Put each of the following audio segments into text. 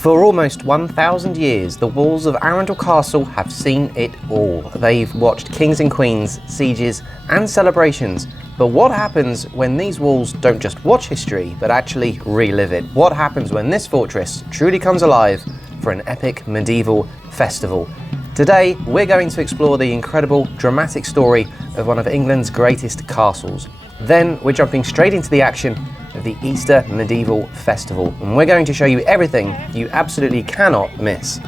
For almost 1,000 years, the walls of Arundel Castle have seen it all. They've watched kings and queens, sieges and celebrations. But what happens when these walls don't just watch history, but actually relive it? What happens when this fortress truly comes alive for an epic medieval festival? Today, we're going to explore the incredible, dramatic story of one of England's greatest castles. Then, we're jumping straight into the action of the Easter Medieval Festival, and we're going to show you everything you absolutely cannot miss.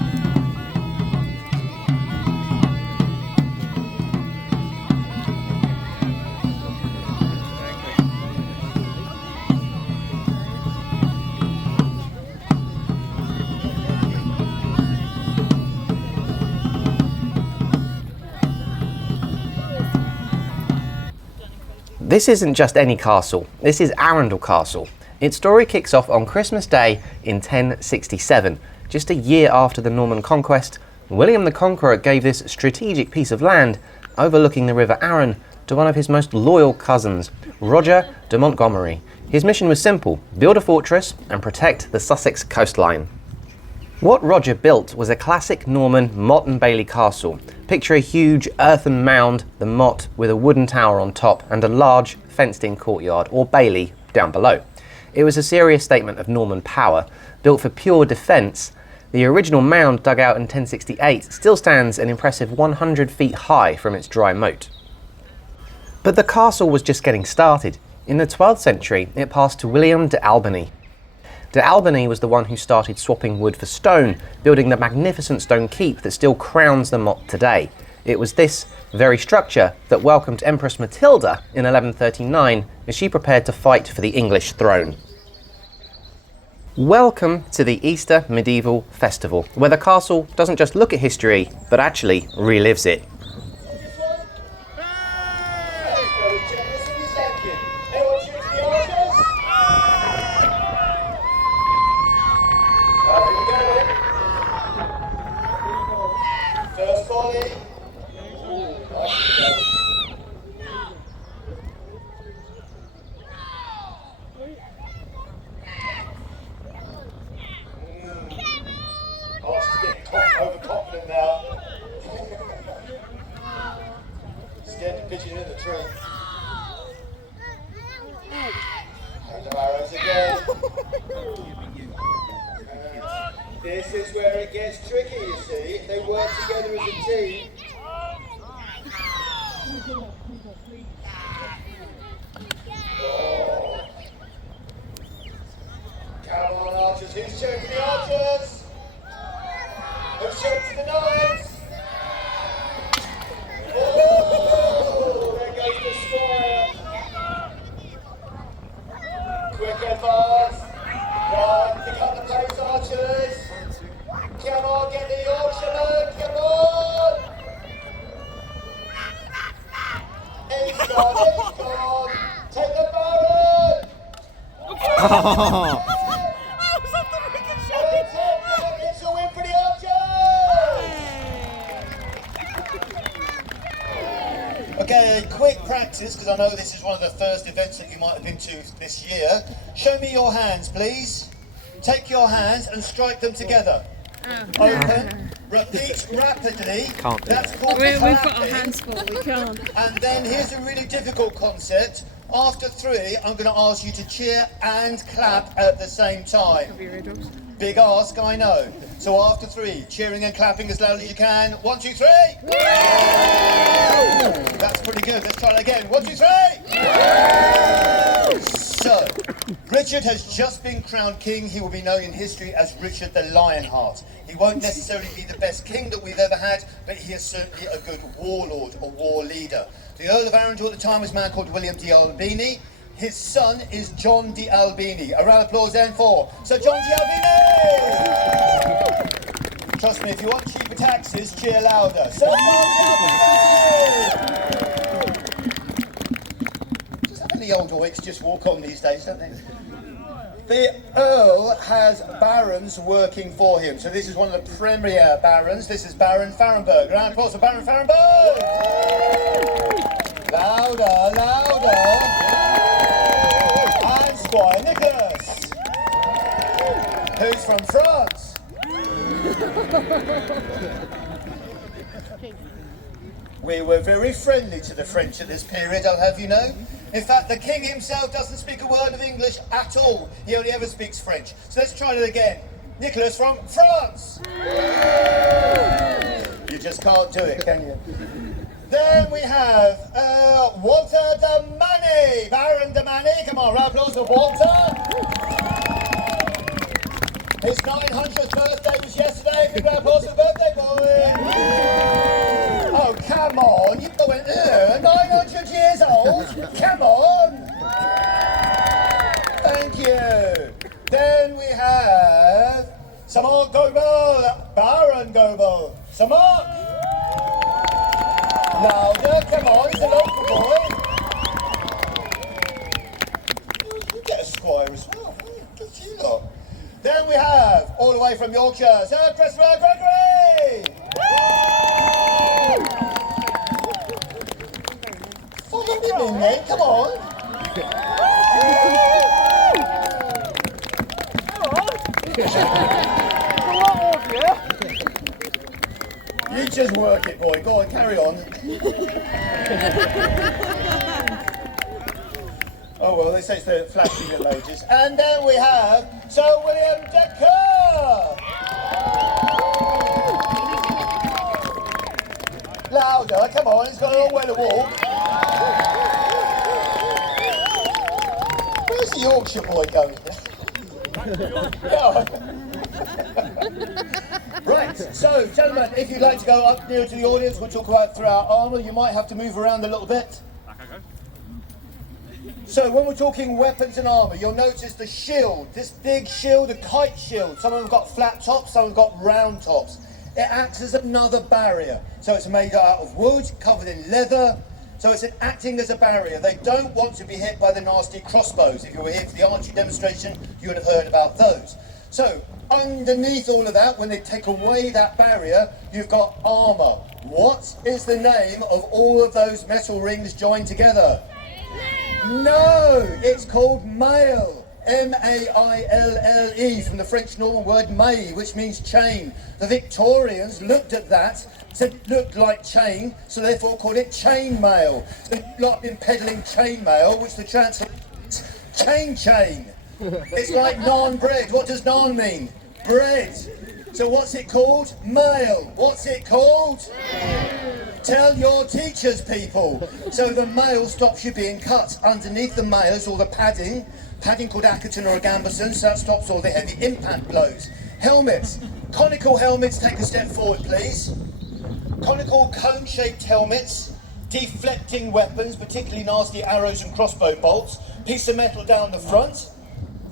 This isn't just any castle, this is Arundel Castle. Its story kicks off on Christmas Day in 1067. Just a year after the Norman conquest, William the Conqueror gave this strategic piece of land overlooking the River Arun to one of his most loyal cousins, Roger de Montgomery. His mission was simple: build a fortress and protect the Sussex coastline. What Roger built was a classic Norman motte and bailey castle. Picture a huge earthen mound, the motte, with a wooden tower on top and a large fenced-in courtyard, or bailey, down below. It was a serious statement of Norman power. Built for pure defence, the original mound dug out in 1068 still stands an impressive 100 feet high from its dry moat. But the castle was just getting started. In the 12th century, it passed to William de Albany. De Albany was the one who started swapping wood for stone, building the magnificent stone keep that still crowns the motte today. It was this very structure that welcomed Empress Matilda in 1139 as she prepared to fight for the English throne. Welcome to the Easter Medieval Festival, where the castle doesn't just look at history, but actually relives it. Overconfident now. Scared to pitch it in the tree. And the arrows again. This is where it gets tricky, you see. If they work together as a team. Oh. Come on, archers. Who's shooting the archers? Who's shooting the knights? Oh, there goes the squire. Quick and fast. Right, pick up the post archers. Come on, get the Yorkshiremen. Come on. He's gone. Take the Baron. Oh. It's a win for the archers. Okay, quick practice, because I know this is one of the first events that you might have been to this year. Show me your hands, please. Take your hands and strike them together. Open. Repeat rapidly. Can't do That's called We've got our clapping. hands full, we can't. And then here's a really difficult concept. After 3, I'm going to ask you to cheer and clap at the same time. Big ask, I know. So after 3, cheering and clapping as loud as you can. 1, 2, 3. That's pretty good. Let's try that again. 1, 2, 3. So, Richard has just been crowned king. He will be known in history as Richard the Lionheart. He won't necessarily be the best king that we've ever had, but he is certainly a good warlord, a war leader. The Earl of Arundel at the time was a man called William de Albany. His son is John de Albany. A round of applause then for Sir John de Albany! Trust me, if you want cheaper taxes, cheer louder. Sir John de Albany! Does that many old oiks just walk on these days, don't they? The Earl has barons working for him. So this is one of the premier barons. This is Baron Farrenberg. Round of applause for Baron Farrenberg! Louder, louder! And Squire Nicholas, who's from France. We were very friendly to the French at this period, I'll have you know. In fact, the king himself doesn't speak a word of English at all. He only ever speaks French. So let's try it again. Nicholas from France. You just can't do it, can you? Then we have Walter de Manny. Baron de Manny. Come on, round of applause for Walter. His 900th birthday was yesterday. Big round of applause for the birthday boy. Oh, come on. You went, 900 years old? Come on. Thank you. Then we have Samar Gobel, Baron Gobel. Samar. Louder, come on, he's a local boy. You get a squire as well. Good for you lot. Then we have, all the way from Yorkshire, Sir Christopher Gregory! Follow him in then, come on. You just work it, boy. Go on, carry on. Oh well, they say it's the flashing emojis. And then we have Sir William Decker. Louder, come on, he's got a long way to walk. Where's the Yorkshire boy going? No. Right, so gentlemen, if you'd like to go up near to the audience, we'll talk about throughout armour. You might have to move around a little bit. So when we're talking weapons and armour, you'll notice the shield, this big shield, a kite shield. Some of them have got flat tops, some have got round tops. It acts as another barrier. So it's made out of wood, covered in leather. So it's acting as a barrier. They don't want to be hit by the nasty crossbows. If you were here for the archery demonstration, you would have heard about those. So underneath all of that, when they take away that barrier, you've got armour. What is the name of all of those metal rings joined together? No, it's called maille. M-A-I-L-L-E, from the French Norman word maille, which means chain. The Victorians looked at that, said it looked like chain, so therefore called it chain mail. They've been peddling chain mail, which the translation is chain. It's like naan bread. What does naan mean? Bread. So what's it called? Mail. What's it called? Tell your teachers, people. So the mail stops you being cut. Underneath the mail is all the padding called Ackerton or a Gambeson, so that stops all the heavy impact blows. Helmets. Conical helmets, take a step forward, please. Conical cone-shaped helmets, deflecting weapons, particularly nasty arrows and crossbow bolts. Piece of metal down the front.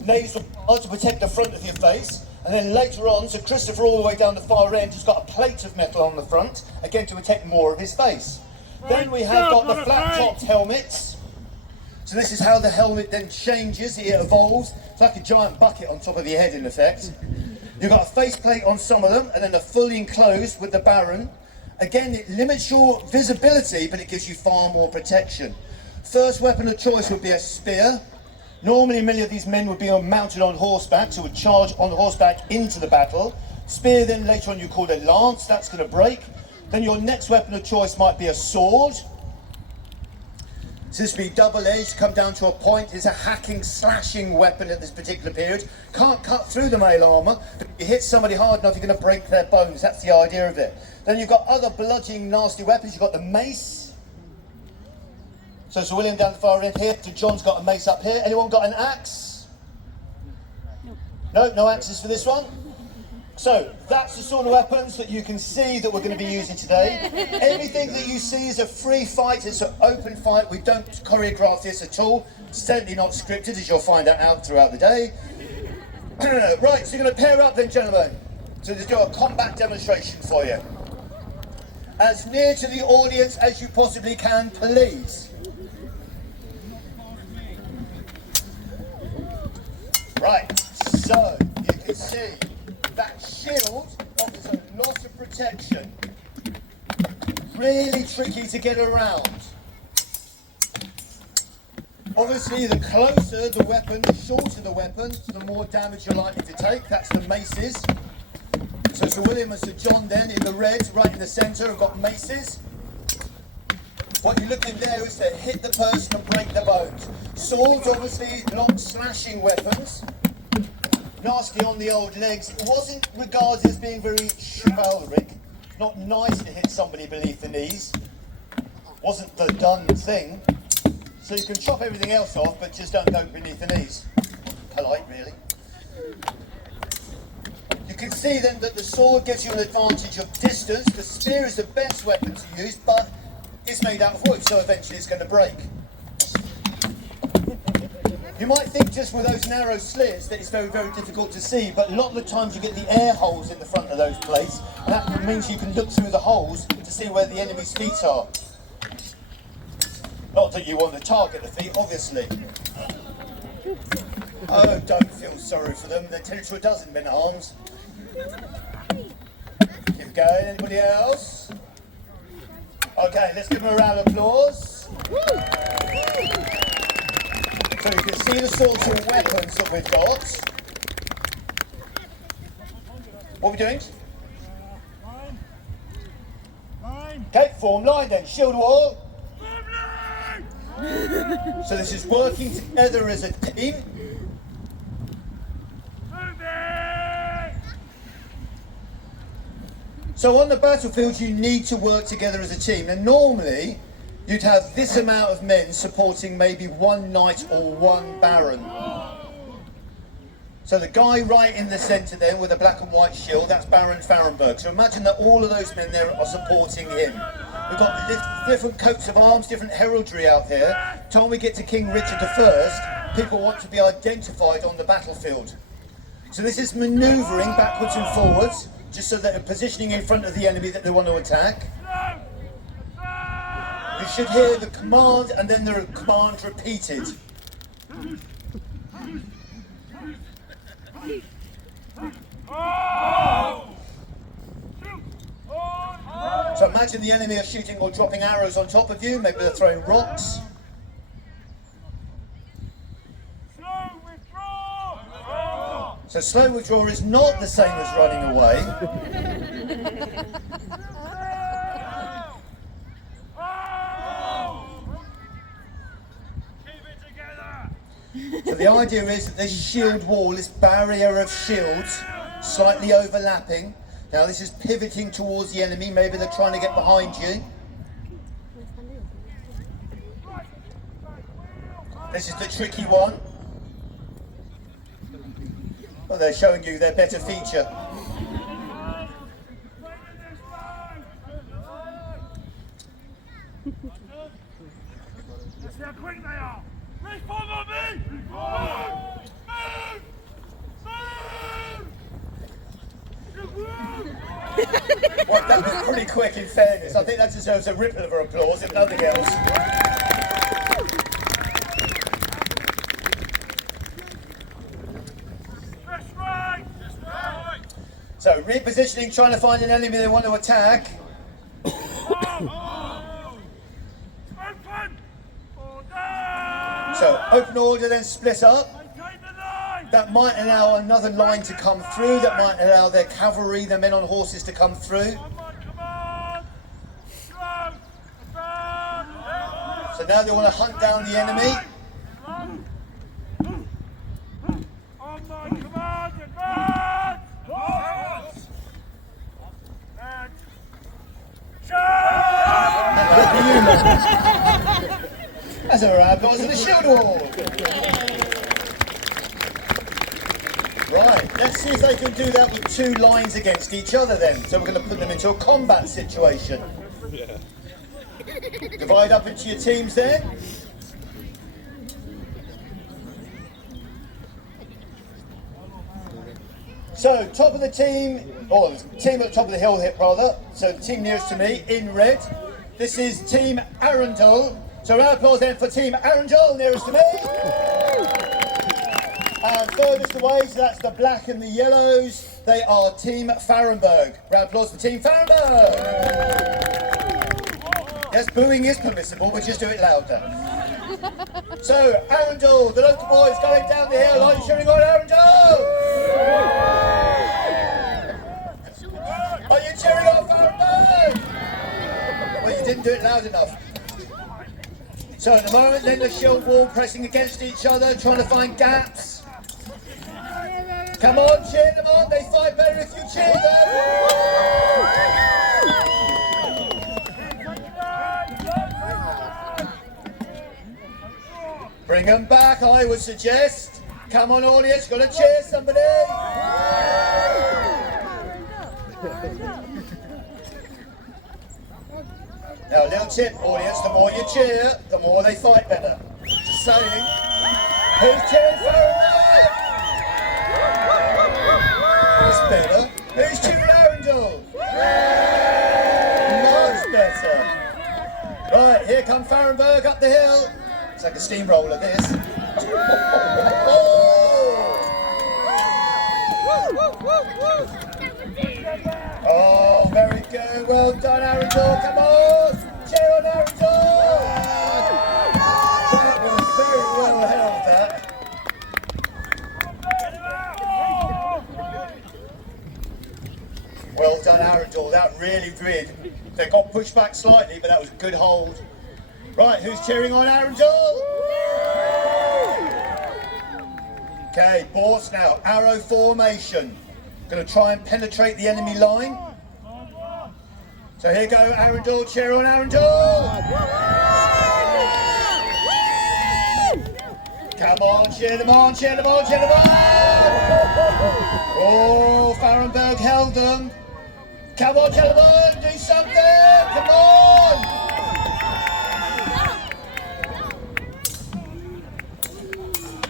Nasal guard to protect the front of your face, and then later on, Sir Christopher all the way down the far end has got a plate of metal on the front, again to protect more of his face. Then we have got the flat-topped helmets. So this is how the helmet then changes, it evolves. It's like a giant bucket on top of your head in effect. You've got a faceplate on some of them, and then a fully enclosed with the Baron. Again, it limits your visibility, but it gives you far more protection. First weapon of choice would be a spear. Normally, many of these men would be mounted on horseback, so would charge on horseback into the battle. Spear, then later on you call a lance, that's going to break. Then your next weapon of choice might be a sword. So this would be double-edged, come down to a point. It's a hacking, slashing weapon at this particular period. Can't cut through the mail armour, but if you hit somebody hard enough, you're going to break their bones. That's the idea of it. Then you've got other bludgeoning, nasty weapons. You've got the mace. So Sir William down the far end here. Sir John's got a mace up here. Anyone got an axe? No axes for this one. So that's the sort of weapons that you can see that we're going to be using today. Everything that you see is a free fight. It's an open fight. We don't choreograph this at all. It's certainly not scripted, as you'll find out throughout the day. Right, so you're going to pair up then, gentlemen. So let's do a combat demonstration for you. As near to the audience as you possibly can, please. Right, so you can see that shield offers a lot of protection. Really tricky to get around. Obviously, the closer the weapon, the shorter the weapon, the more damage you're likely to take. That's the maces. So Sir William and Sir John then in the red, right in the centre, have got maces. What you're looking there is to hit the person and break the bones. Swords, obviously, long slashing weapons. Nasty on the old legs. It wasn't regarded as being very chivalric. Not nice to hit somebody beneath the knees. Wasn't the done thing. So you can chop everything else off, but just don't go beneath the knees. Polite, really. You can see then that the sword gives you an advantage of distance. The spear is the best weapon to use, but it's made out of wood, so eventually it's going to break. You might think just with those narrow slits that it's very, very difficult to see, but a lot of the times you get the air holes in the front of those plates, and that means you can look through the holes to see where the enemy's feet are. Not that you want to target the feet, obviously. Oh, don't feel sorry for them. They're 10 to a dozen men at arms. Keep going. Anybody else? Okay, let's give them a round of applause. So you can see the sorts of weapons that we've got. What are we doing? Okay, form line then. Shield wall. So this is working together as a team. So on the battlefield you need to work together as a team, and normally you'd have this amount of men supporting maybe one knight or one baron. So the guy right in the centre then with a black and white shield, that's Baron Farrenberg. So imagine that all of those men there are supporting him. We've got different coats of arms, different heraldry out here. Time we get to King Richard I, people want to be identified on the battlefield. So this is manoeuvring backwards and forwards, just so that they're positioning in front of the enemy that they want to attack. You should hear the command and then the command repeated. So imagine the enemy are shooting or dropping arrows on top of you, maybe they're throwing rocks. So slow withdrawal is not the same as running away. So the idea is that this shield wall, this barrier of shields, slightly overlapping. Now this is pivoting towards the enemy, maybe they're trying to get behind you. This is the tricky one. Well, they're showing you their better feature. See how quick they are! Reform on me! Well, that was pretty quick in fairness. I think that deserves a ripple of applause, if nothing else. So, repositioning, trying to find an enemy they want to attack. So, open order, then split up. That might allow another line to come through, that might allow their cavalry, their men on horses to come through. So now they want to hunt down the enemy. That's a round goes to the shield wall. Right, let's see if they can do that with two lines against each other then. So we're going to put them into a combat situation. Divide up into your teams there. So, top of the team, or the team at the top of the hill here, rather. So, the team nearest to me, in red. This is Team Arundel. So, round of applause then for Team Arundel, nearest to me. And furthest away, so that's the black and the yellows. They are Team Farrenberg. Round of applause for Team Farrenberg. Yes, booing is permissible, but just do it louder. So, Arundel, the local boys going down the hill. Are you cheering on Arundel? Cheering on Arundel! Well, you didn't do it loud enough. So at the moment, then the shield wall pressing against each other, trying to find gaps. Come on, cheer them on. They fight better if you cheer them. Bring them back, I would suggest. Come on, audience, got to cheer somebody. Now, a little tip, audience, the more you cheer, the more they fight better. Just saying. Who's cheering for Arundel? That's better. Who's cheering Arundel? Much better. Right, here comes Farrenberg up the hill. It's like a steamroller, this. Oh, very good. Well done, Arundel. Come on. Cheer on Arundel. That was very well held, that. Well done, Arundel. That really did. They got pushed back slightly, but that was a good hold. Right, who's cheering on Arundel? Okay, boards now. Arrow formation. Going to try and penetrate the enemy line. So here go Arundel, cheer on Arundel. Come on, cheer them on, cheer them on, cheer them on. Oh, Farrenberg held them. Come on, gentlemen, do something. Come on.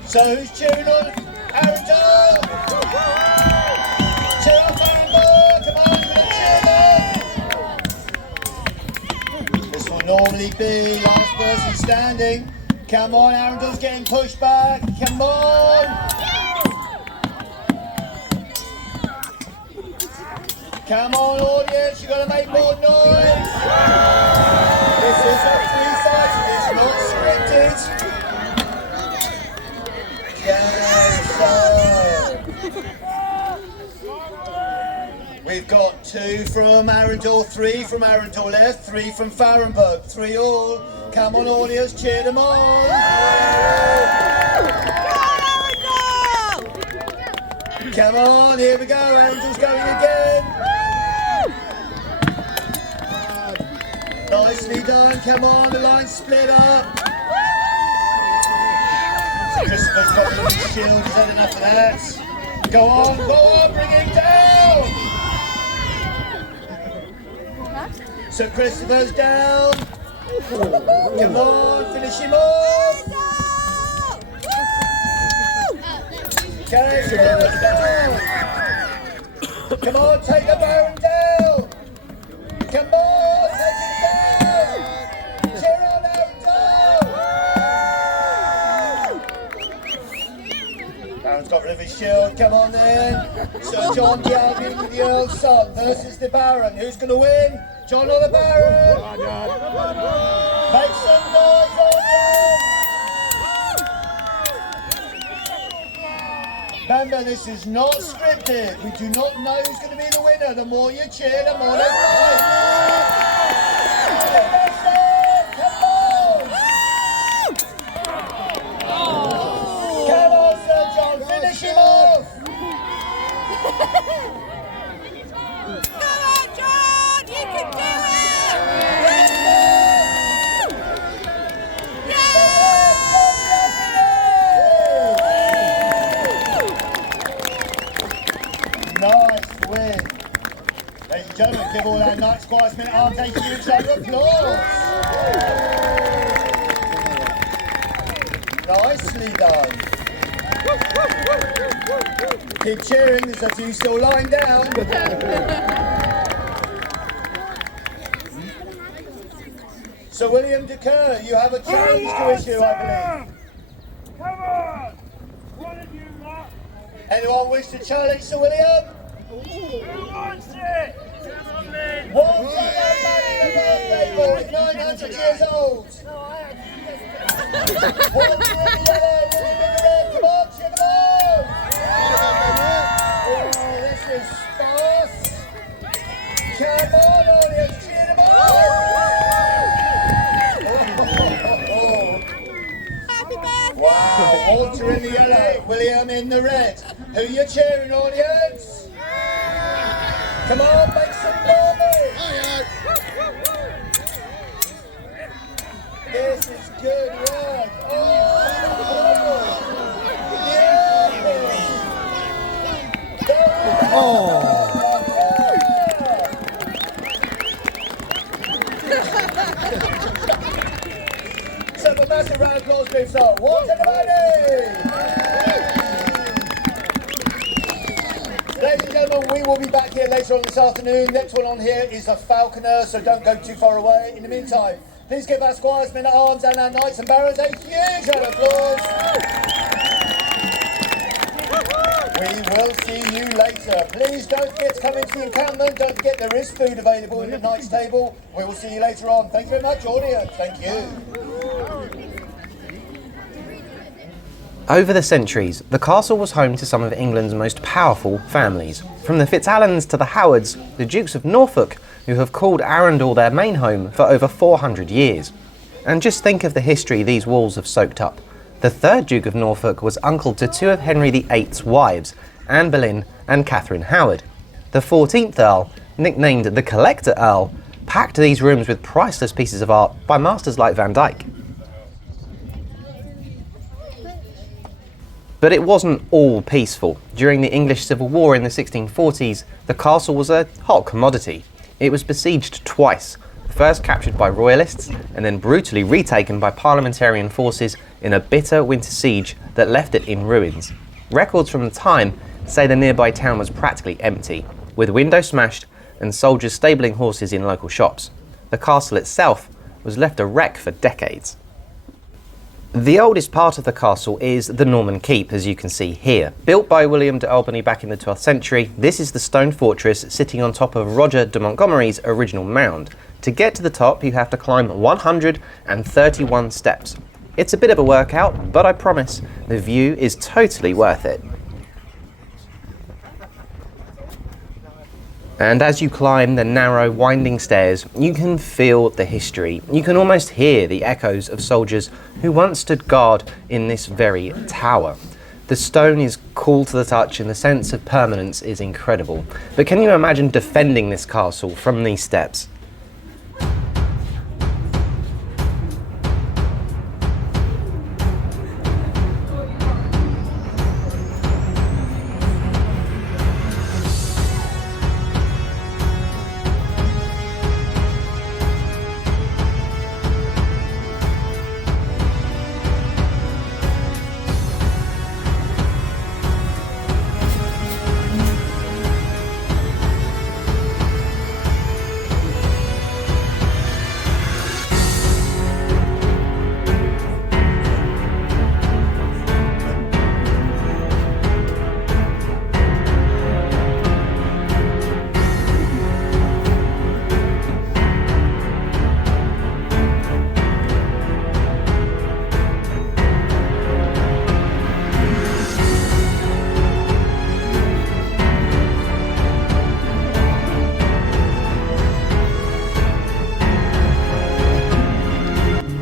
So who's cheering on Arundel? Cheer on Farrenberg, come on, cheer them. This will normally be last person standing. Come on, Arundel's getting pushed back. Come on. Come on, audience, you've got to make more noise. This is a three-sided, it's not scripted. Yes, we've got 2 from Arundel, 3 from Arundel left, 3 from Farrenberg, 3 all. Come on, audience, cheer them on. Come on, here we go, Arundel's going again. Nicely done, come on, the line's split up. So Christopher's got a little shield, he's had enough of that. Go on, bring him down. So Christopher's down. Come on, finish him off. Okay, Christopher's down. Come on, take the Baron down. Come on, take him down. Cheer on Arundel. Baron's got rid of his shield. Come on then. Sir John Galvin with the Earl's son versus the Baron. Who's going to win? John or the Baron? Make some noise, audience! Remember, this is not scripted. We do not know who's going to be the winner. The more you cheer, the more they fight. Come on! Come on, Sir John, finish him off! Nice win. Ladies and gentlemen, give all our Knight Squires minute arms a huge round of applause. Nicely done. Keep cheering, there's a few still lying down. Sir William de Kerr, you have a challenge to issue, I believe. Come on! What have you got? Anyone wish to challenge Sir William? Who wants it? What's that man in the birthday ball? He's 900 years old. What's in the yellow, William in the red? Come on, cheer them on! Oh, this is sparse. Come Walter in the yellow, William in the red. Who you cheering, audience? Come on, make some noise! This is good work. So a massive round of applause, please. So, Walter Ladies and gentlemen, we will be back here later on this afternoon. Next one on here is the Falconer, so don't go too far away. In the meantime, please give our squires, men at arms, and our knights and barons a huge round of applause. We will see you later. Please don't forget to come into the encampment. Don't forget there is food available in the knight's table. We will see you later on. Thank you very much, audience. Thank you. Over the centuries, the castle was home to some of England's most powerful families. From the FitzAlans to the Howards, the Dukes of Norfolk, who have called Arundel their main home for over 400 years. And just think of the history these walls have soaked up. The third Duke of Norfolk was uncle to two of Henry VIII's wives, Anne Boleyn and Catherine Howard. The 14th Earl, nicknamed the Collector Earl, packed these rooms with priceless pieces of art by masters like Van Dyck. But it wasn't all peaceful. During the English Civil War in the 1640s, the castle was a hot commodity. It was besieged twice, first captured by royalists and then brutally retaken by parliamentarian forces in a bitter winter siege that left it in ruins. Records from the time say the nearby town was practically empty, with windows smashed and soldiers stabling horses in local shops. The castle itself was left a wreck for decades. The oldest part of the castle is the Norman Keep, as you can see here. Built by William de Albany back in the 12th century, this is the stone fortress sitting on top of Roger de Montgomery's original mound. To get to the top, you have to climb 131 steps. It's a bit of a workout, but I promise the view is totally worth it. And as you climb the narrow, winding stairs, you can feel the history. You can almost hear the echoes of soldiers who once stood guard in this very tower. The stone is cool to the touch and the sense of permanence is incredible. But can you imagine defending this castle from these steps?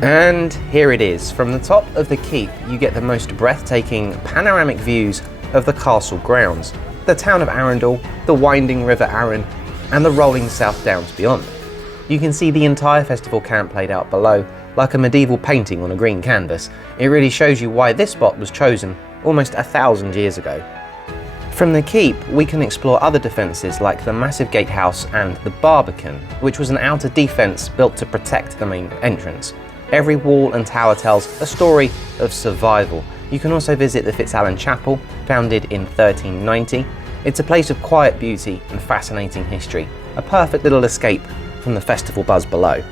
And here it is. From the top of the keep, you get the most breathtaking panoramic views of the castle grounds, the town of Arundel, the winding River Arun, and the rolling South Downs beyond. You can see the entire festival camp played out below, like a medieval painting on a green canvas. It really shows you why this spot was chosen almost 1,000 years ago. From the keep, we can explore other defences like the massive gatehouse and the Barbican, which was an outer defence built to protect the main entrance. Every wall and tower tells a story of survival. You can also visit the FitzAlan Chapel, founded in 1390. It's a place of quiet beauty and fascinating history, a perfect little escape from the festival buzz below.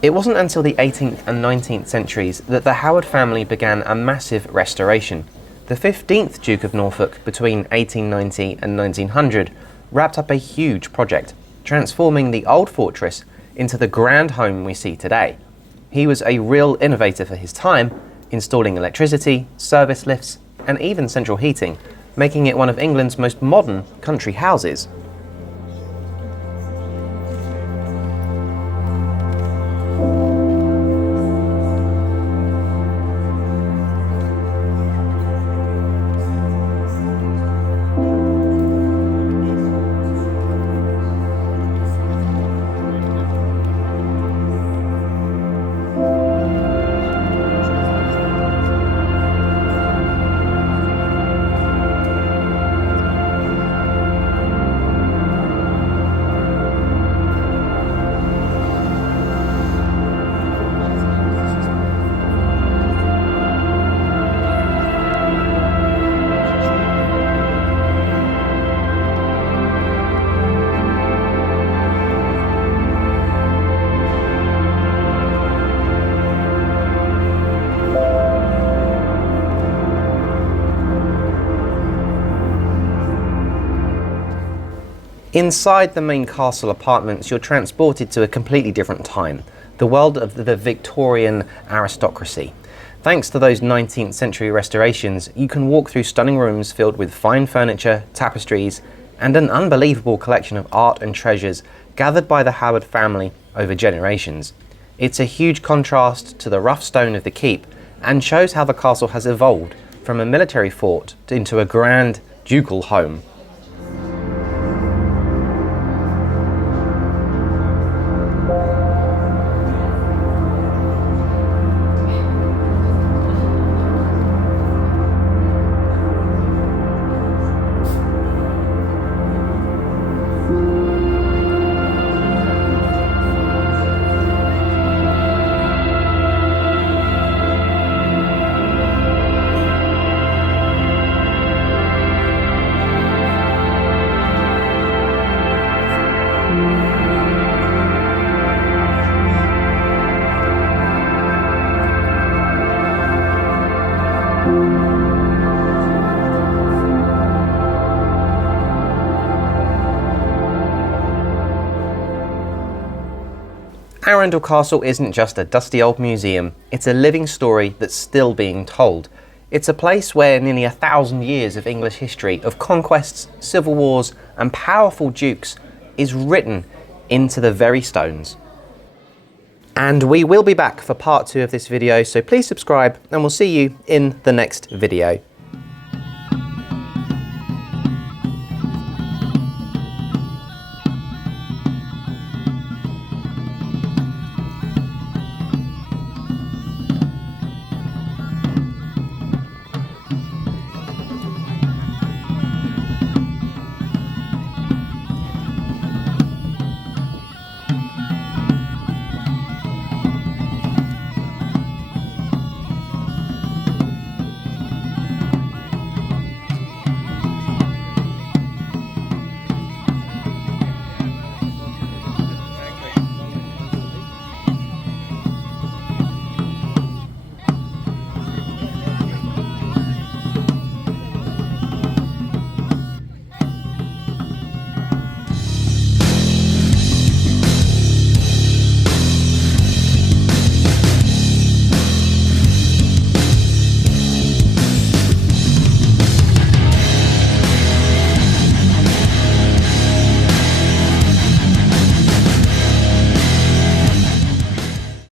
It wasn't until the 18th and 19th centuries that the Howard family began a massive restoration. The 15th Duke of Norfolk, between 1890 and 1900, wrapped up a huge project, transforming the old fortress into the grand home we see today. He was a real innovator for his time, installing electricity, service lifts, and even central heating, making it one of England's most modern country houses. Inside the main castle apartments, you're transported to a completely different time, the world of the Victorian aristocracy. Thanks to those 19th century restorations, you can walk through stunning rooms filled with fine furniture, tapestries, and an unbelievable collection of art and treasures gathered by the Howard family over generations. It's a huge contrast to the rough stone of the keep and shows how the castle has evolved from a military fort into a grand ducal home. Arundel Castle isn't just a dusty old museum, it's a living story that's still being told. It's a place where nearly 1,000 years of English history, of conquests, civil wars, and powerful dukes is written into the very stones. And we will be back for part 2 of this video, so please subscribe and we'll see you in the next video.